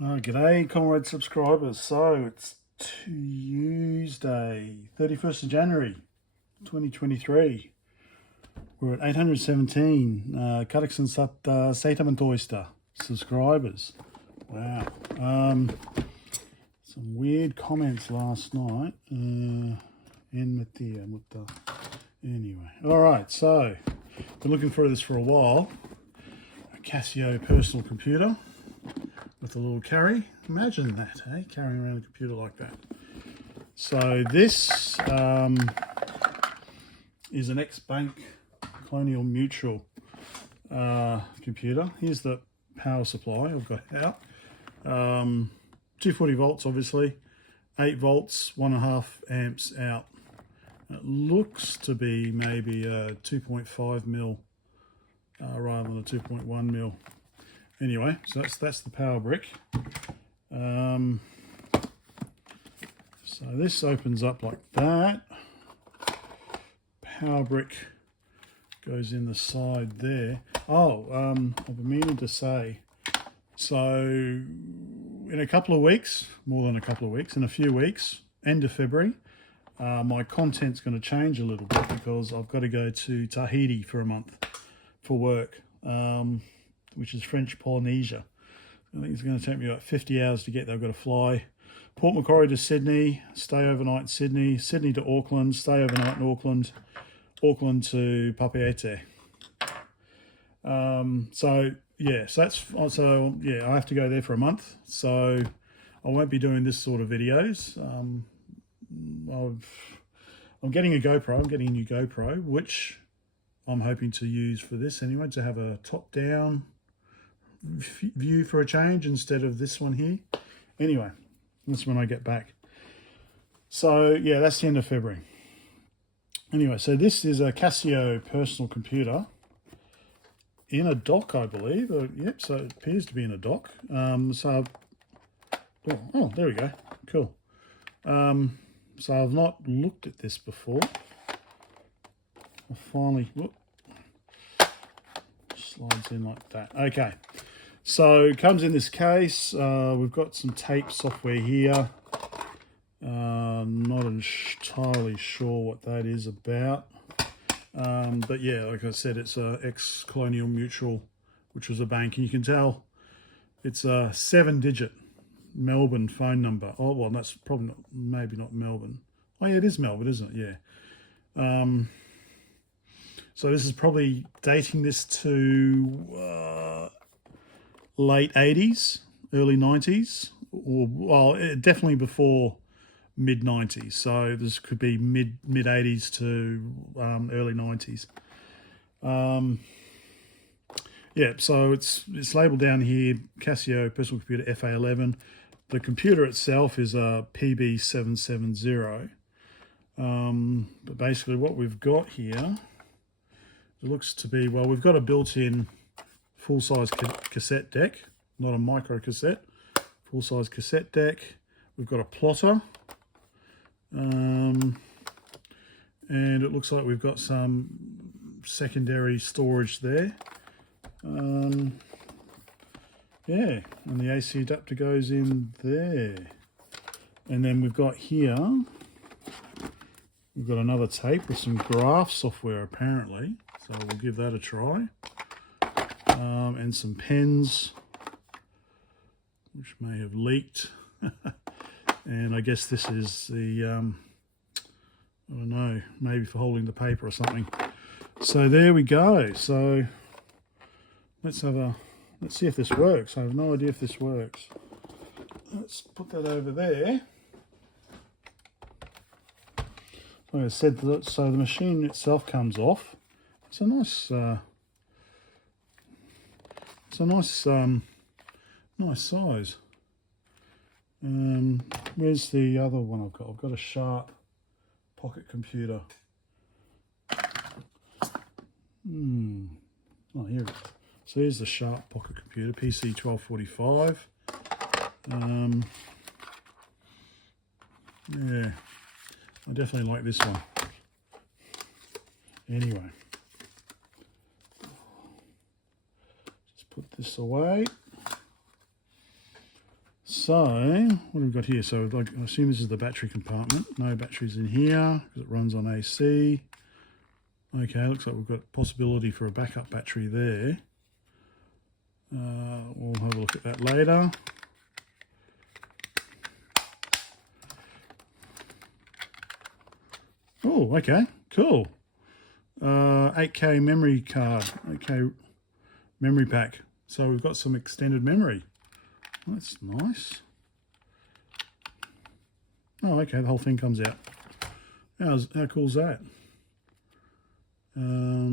G'day, comrade subscribers. So it's Tuesday, 31st of January, 2023. We're at 817 Kadaksan Satamantoista subscribers. Wow. Some weird comments last night. Anyway. Alright, so been looking for this for a while. A Casio personal computer with a little carry. Imagine that, eh? Carrying around a computer like that. So this is an ex-bank Colonial Mutual computer. Here's the power supply I've got out. 240 volts, obviously. 8 volts, 1.5 amps out. It looks to be maybe a 2.5 mil rather than a 2.1 mil. Anyway, so that's the power brick. So this opens up like that. Power brick goes in the side there. I've been meaning to say, so in a couple of weeks, more than a couple of weeks, in a few weeks, end of February, my content's going to change a little bit because I've got to go to Tahiti for a month for work. Which is French Polynesia. I think it's going to take me about 50 hours to get there. I've got to fly Port Macquarie to Sydney, stay overnight in Sydney, Sydney to Auckland, stay overnight in Auckland, Auckland to Papeete. I have to go there for a month. So I won't be doing this sort of videos. I'm getting a GoPro. I'm getting a new GoPro, which I'm hoping to use for this anyway, to have a top-down view for a change instead of this one here. Anyway, that's when I get back. So yeah, that's the end of February. Anyway, so this is a Casio personal computer in a dock, I believe. Yep, so it appears to be in a dock. There we go. Cool. So I've not looked at this before. I finally, slides in like that. Okay, so it comes in this case. We've got some tape software here. Not entirely sure what that is about. But yeah, like I said, it's a ex-Colonial Mutual, which was a bank. And you can tell it's a 7-digit Melbourne phone number. Oh, well, that's probably not, maybe not Melbourne. Oh yeah, it is Melbourne, isn't it? Yeah. So this is probably dating this to late 80s, early 90s, or well, definitely before mid 90s. So this could be mid 80s to early 90s. Yeah, so it's labelled down here, Casio personal computer FA-11. The computer itself is a PB-770. But basically what we've got here, it looks to be, well, we've got a built-in full-size cassette deck, not a micro cassette, full-size cassette deck. We've got a plotter, and it looks like we've got some secondary storage there. Yeah, and the AC adapter goes in there. And then we've got here, we've got another tape with some graph software apparently. So we'll give that a try. And some pens, which may have leaked. And I guess this is the, I don't know, maybe for holding the paper or something. So there we go. So let's see if this works. I have no idea if this works. Let's put that over there. Like I said, so the machine itself comes off. It's a nice, nice size. Where's the other one I've got? I've got a Sharp pocket computer. Oh, here it is. So here's the Sharp pocket computer, PC1245. Yeah, I definitely like this one. Anyway, just put this away. So what have we got here? So I assume this is the battery compartment. No batteries in here because it runs on AC. Okay, looks like we've got possibility for a backup battery there. We'll have a look at that later. Oh, okay, cool. 8K memory card, 8K memory pack. So we've got some extended memory. That's nice. Oh, okay, the whole thing comes out. How cool is that?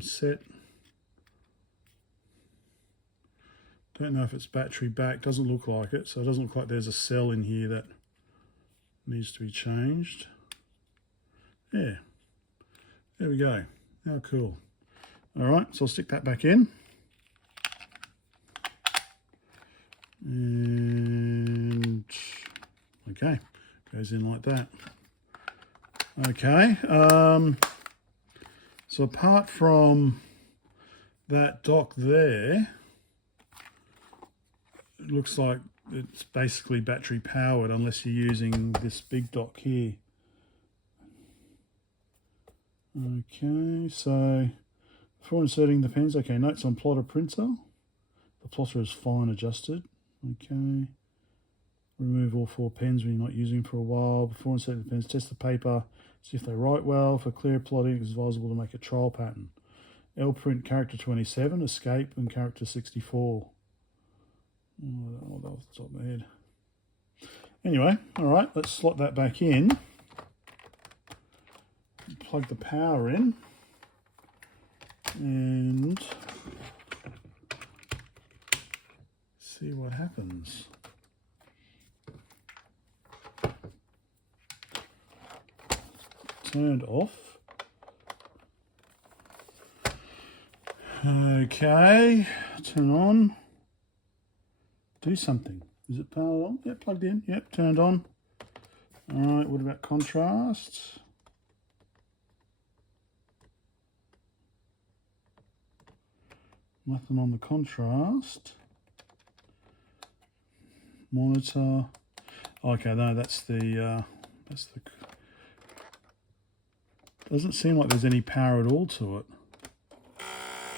Set. Don't know if it's battery back. Doesn't look like it. So it doesn't look like there's a cell in here that needs to be changed. Yeah. There we go. How cool. All right, so I'll stick that back in. And okay, goes in like that. Okay, so apart from that dock there, it looks like it's basically battery powered unless you're using this big dock here. Okay, so before inserting the pens, okay, notes on plotter printer. The plotter is fine adjusted. Okay. Remove all 4 pens when you're not using them for a while. Before inserting the pens, test the paper, see if they write well. For clear plotting, it's advisable to make a trial pattern. L print character 27, escape, and character 64. Oh, that was the top of my head. Anyway, all right, let's slot that back in. Plug the power in. And see what happens. Turned off. Okay, turn on. Do something. Is it powered on? Yep, plugged in. Yep, turned on. All right, what about contrast? Nothing on the contrast. Monitor. Okay, no, that's the. Doesn't seem like there's any power at all to it.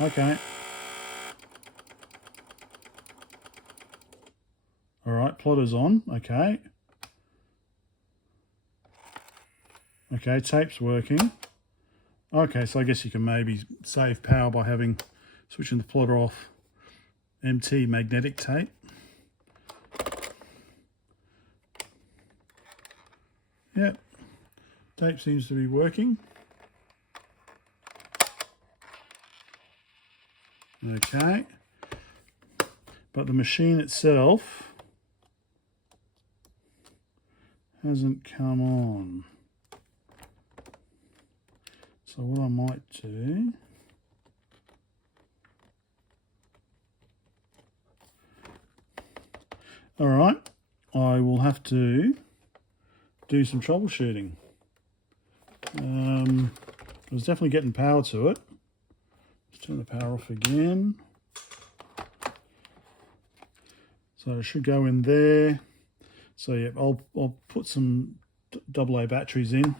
Okay. All right, plotter's on. Okay. Okay, tape's working. Okay, so I guess you can maybe save power by switching the plotter off. MT magnetic tape. Yep, tape seems to be working. Okay, but the machine itself hasn't come on. So what I might do, all right, I will have to do some troubleshooting. I was definitely getting power to it. Let's turn the power off again. So it should go in there. So yeah, I'll put some AA batteries in.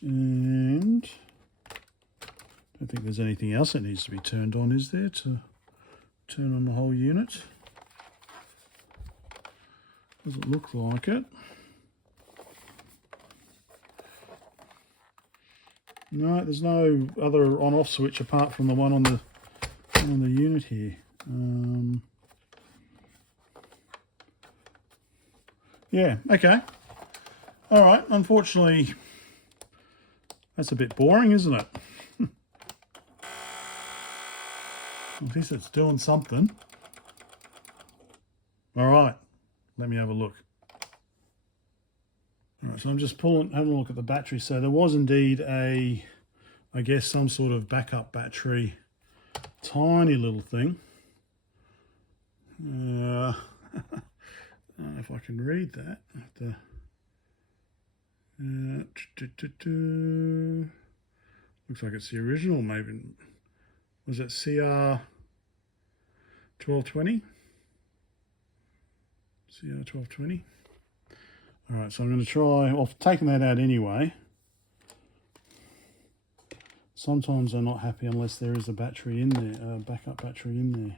And I don't think there's anything else that needs to be turned on, is there, to turn on the whole unit? Doesn't look like it. No, there's no other on-off switch apart from the one on the unit here. Yeah, okay. All right, unfortunately, that's a bit boring, isn't it? At least it's doing something. All right, let me have a look. All right, so I'm just having a look at the battery. So there was indeed I guess some sort of backup battery, tiny little thing. I don't know if I can read that. Looks like it's the original, maybe. Was it CR 1220? CR1220. All right, so I'm going to try, I've taken that out anyway. Sometimes I'm not happy unless there is a battery in there, a backup battery in there.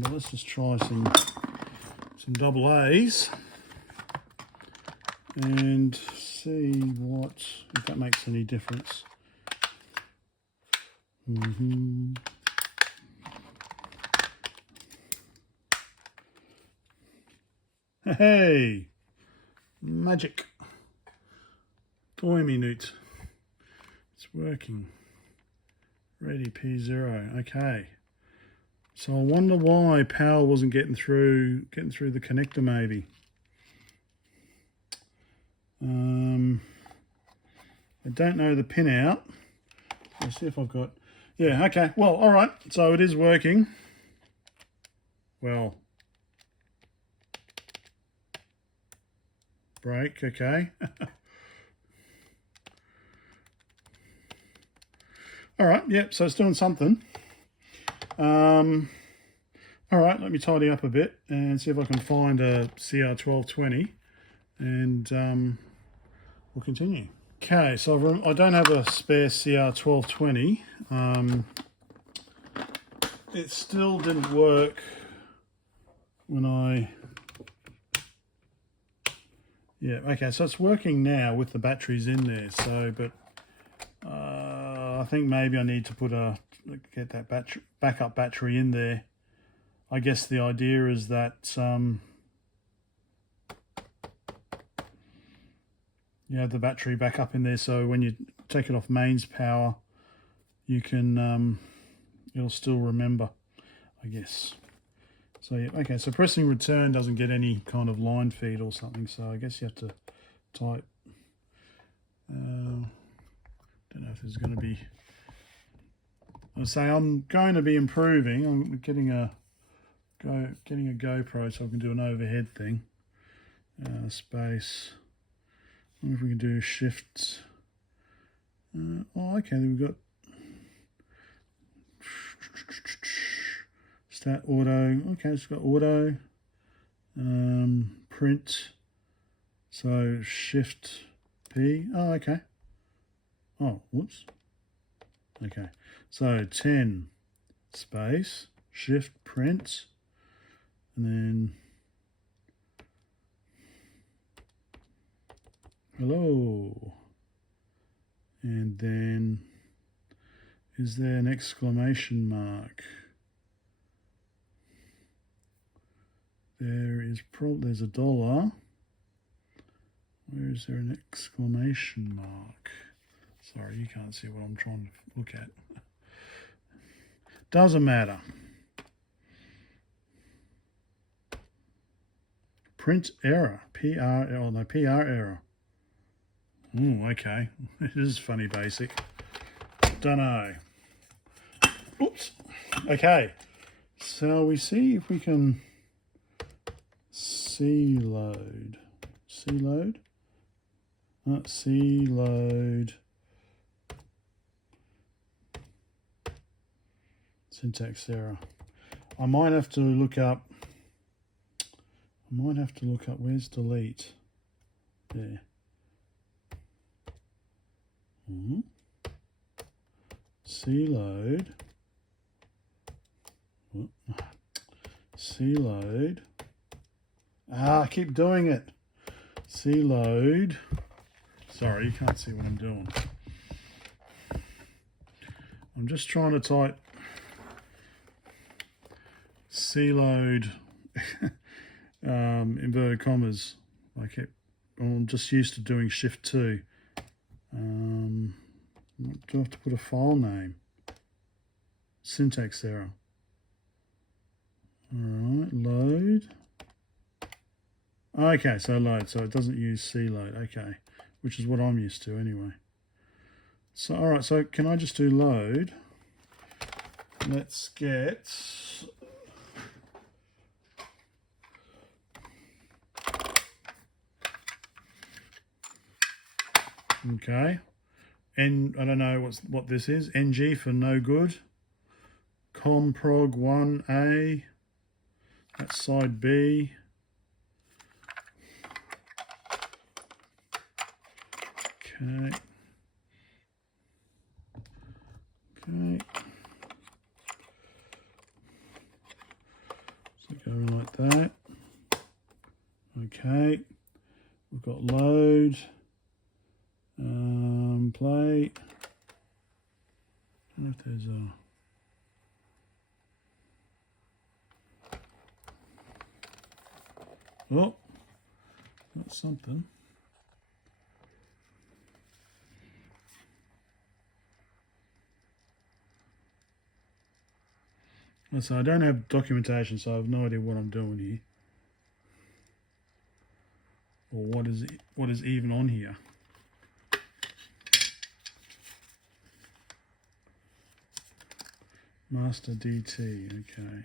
But let's just try some double A's and see if that makes any difference. Hey, magic. 2 minutes. It's working. Ready, P0. Okay. So I wonder why power wasn't getting through the connector maybe. I don't know the pin out. Let's see if I've got, yeah, okay. Well, all right. So it is working. Well, break, okay. All right, yep, so it's doing something. All right, let me tidy up a bit and see if I can find a CR1220 and we'll continue. Okay, so I don't have a spare CR1220. It still didn't work when yeah, okay, so it's working now with the batteries in there, so, but I think maybe I need to get that backup battery in there. I guess the idea is that you have the battery back up in there, so when you take it off mains power, you can it'll still remember, I guess. So yeah, okay, so pressing return doesn't get any kind of line feed or something, so I guess you have to type. Don't know if there's going to be. I'll say I'm going to be improving. I'm getting a GoPro so I can do an overhead thing. Space. I wonder if we can do shifts. Oh, okay. Then we've got start auto. Okay, it's got auto. Print. So shift P. Oh, okay. Oh, whoops. Okay. So 10 space shift print and then hello, and then is there an exclamation mark? There's a dollar. Where is there an exclamation mark? Sorry, you can't see what I'm trying to look at. Doesn't matter. Print error. PR error. Oh, okay. It is funny basic. Dunno. Oops. Okay. So we see if we can C load. C load. Syntax error. I might have to look up. Where's delete? There. C load. C load. I keep doing it. C load. Sorry, you can't see what I'm doing. I'm just trying to type C load inverted commas. I'm just used to doing shift 2. Do I have to put a file name? Syntax error. Alright, load. Okay, so load, so it doesn't use C load, okay, which is what I'm used to anyway. So, alright, so can I just do load? Let's get... Okay, and I don't know what this is. NG for no good. Comprog 1A. That's side B. Okay. Okay. So go like that. Okay. We've got load. Play. I don't know if there's a... Oh, that's something. So I don't have documentation, so I have no idea what I'm doing here, or what is even on here. Master DT, okay.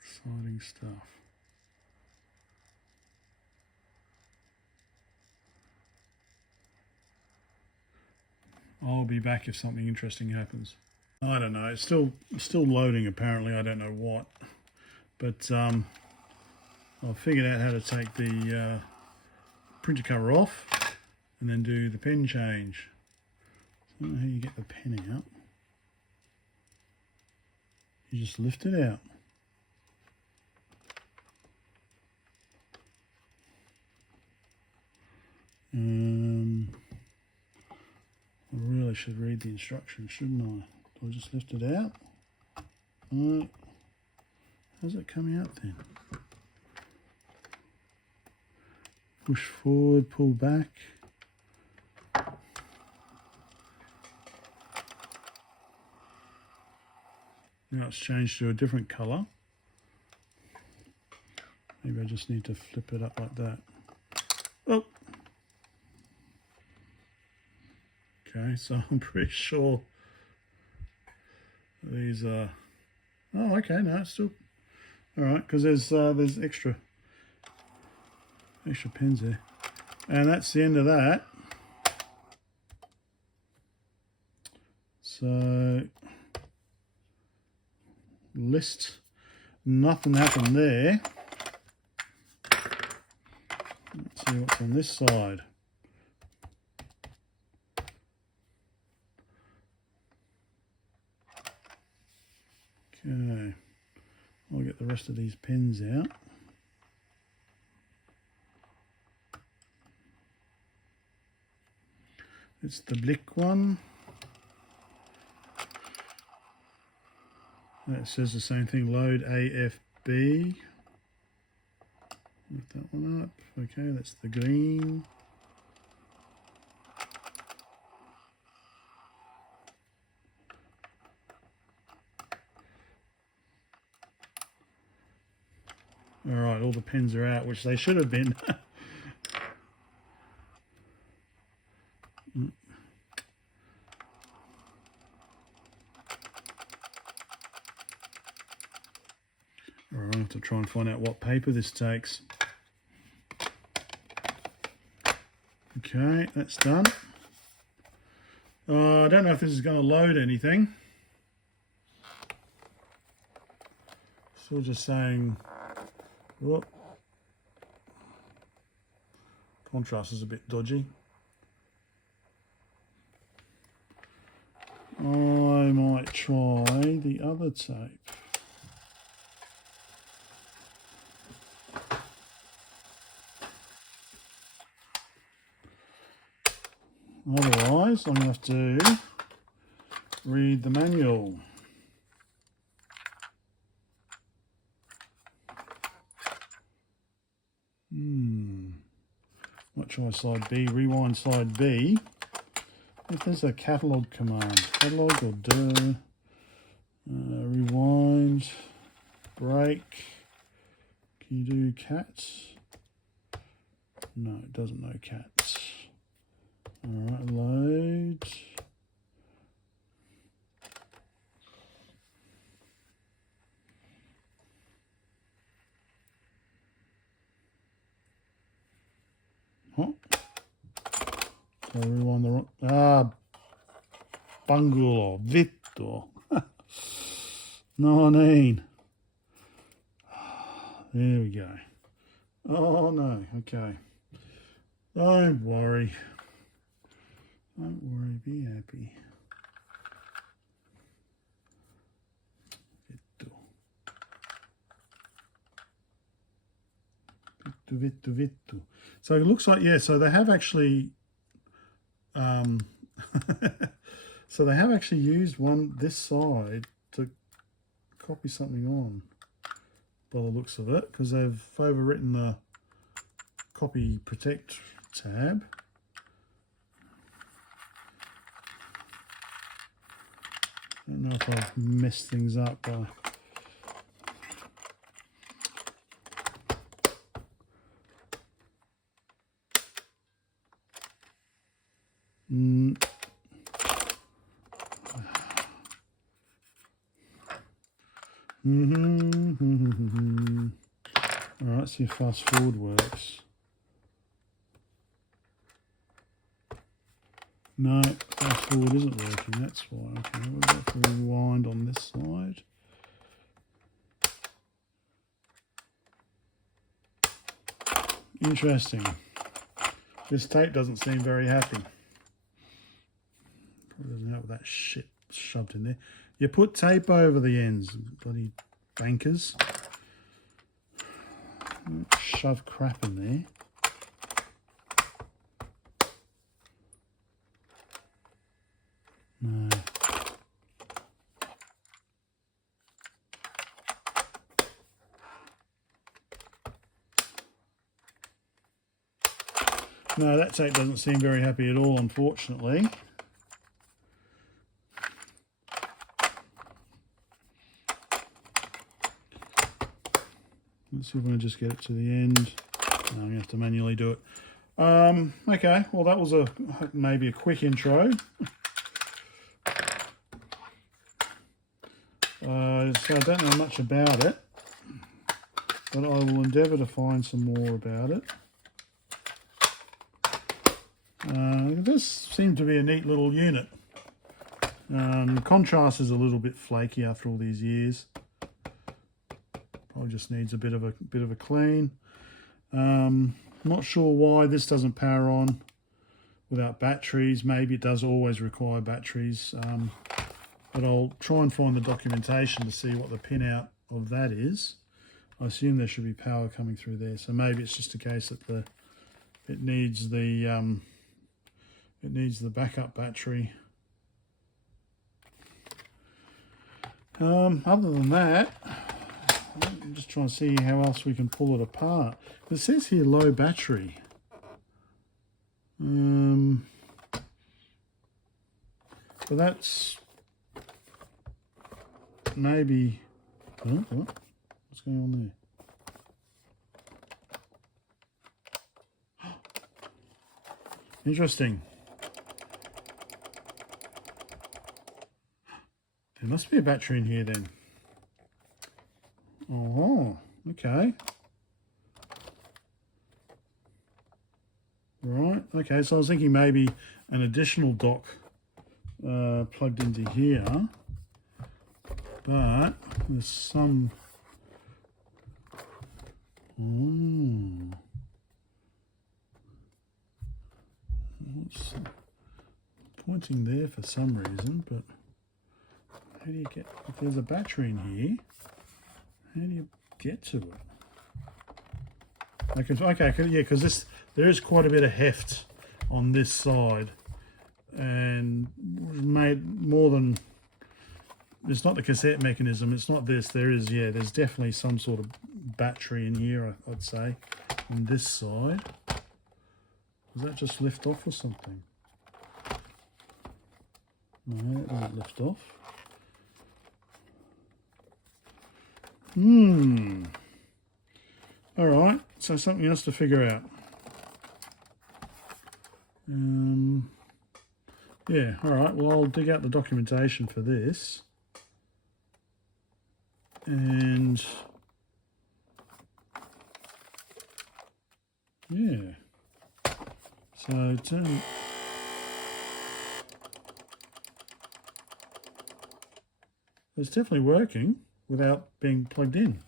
Exciting stuff. I'll be back if something interesting happens. I don't know. It's still loading apparently. I don't know what, but I've figured out how to take the printer cover off and then do the pen change. I don't know how you get the pen out. You just lift it out. I really should read the instructions, shouldn't I? Do I just lift it out? No. How's it come out then? Push forward, pull back. Now it's changed to a different colour. Maybe I just need to flip it up like that. Oh! Okay, so I'm pretty sure these are... Oh, okay, no, it's still... Alright, because there's extra pins there. And that's the end of that. So... List. Nothing happened there. Let's see what's on this side. Okay, I'll get the rest of these pins out. It's the black one. It says the same thing, load AFB. Lift that one up. Okay, that's the green. All right, all the pins are out, which they should have been. All right, I have to try and find out what paper this takes. Okay, that's done. I don't know if this is going to load anything. Still just saying, whoop. Contrast is a bit dodgy. I might try the other tape. Otherwise, I'm going to have to read the manual. Might try slide B, rewind slide B. If there's a catalog command, catalog or rewind, break. Can you do cats? No, it doesn't know cats. Alright, load. Huh? So I rewind the wrong. Bungalow, Victor. 19. There we go. Oh no, okay. Don't worry. Don't worry, be happy. Vittu. So it looks like, yeah, so they have actually so they have actually used this side to copy something on by the looks of it, because they've overwritten the copy protect tab. I don't know if I've messed things up by Alright, let's see if fast forward works. No, fast forward isn't working, that's why. Okay, we'll have to rewind on this side. Interesting. This tape doesn't seem very happy. Probably doesn't help with that shit shoved in there. You put tape over the ends, bloody bankers. Don't shove crap in there. No. No, that tape doesn't seem very happy at all, unfortunately. Let's see if I can just get it to the end. No, I'm going to have to manually do it. Okay, well that was maybe a quick intro. So I don't know much about it, but I will endeavour to find some more about it. It does seem to be a neat little unit. Contrast is a little bit flaky after all these years. Probably just needs a bit of a clean. Not sure why this doesn't power on without batteries. Maybe it does always require batteries, but I'll try and find the documentation to see what the pinout of that is. I assume there should be power coming through there, so maybe it's just a case that it needs the backup battery. Other than that, I'm just trying to see how else we can pull it apart. It says here low battery. So that's maybe. Oh, what's going on there? Interesting. There must be a battery in here then. Oh, okay. Right, okay, so I was thinking maybe an additional dock plugged into here, but there's some... What's pointing there for some reason, but how do you get... If there's a battery in here, how do you get to it? Okay, yeah, because there is quite a bit of heft on this side, and made more than, it's not the cassette mechanism, it's not this, there's definitely some sort of battery in here, I'd say, on this side. Does that just lift off or something? No, it doesn't lift off. Alright, so something else to figure out. Yeah, alright, well I'll dig out the documentation for this. And yeah. So turn It's definitely working without being plugged in.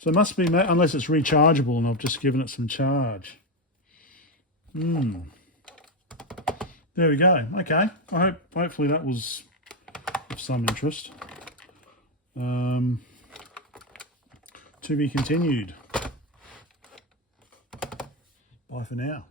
So it must be, unless it's rechargeable and I've just given it some charge. There we go. Okay, hopefully that was of some interest. To be continued. Bye for now.